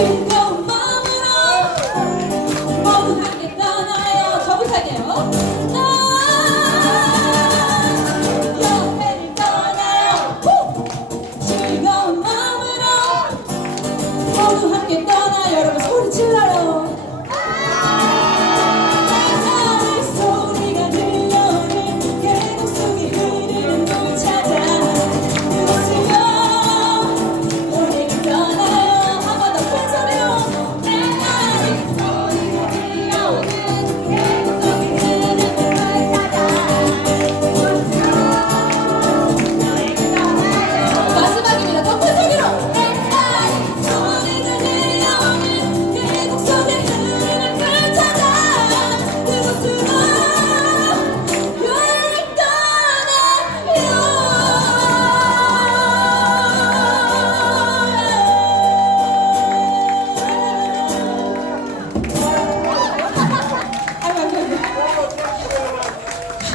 즐거운, 마음으로 모두 함께, 떠나요. 아 떠나요. 즐거운 마음으로 모두 함께 떠나요 여러분 소리 질러요